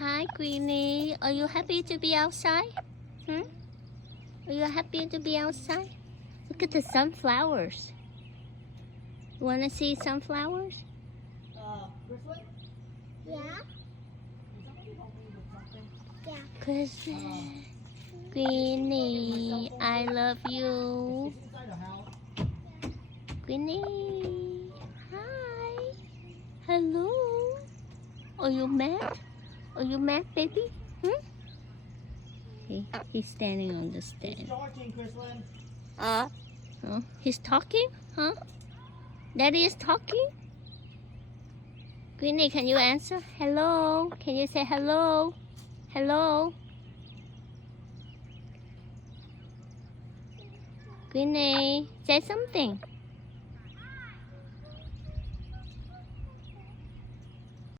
Hi, Greeny. Are you happy to be outside? Are you happy to be outside? Look at the sunflowers. You want to see sunflowers? Yeah. Yeah. Christmas. Greeny, I love you. Greeny, hi. Hello. Are you mad? Are you mad, baby? He's standing on the stand. He's talking, Chrislyn. Oh, he's talking? Huh? Daddy is talking? Greeny, can you answer? Hello? Can you say hello? Hello? Greeny, say something.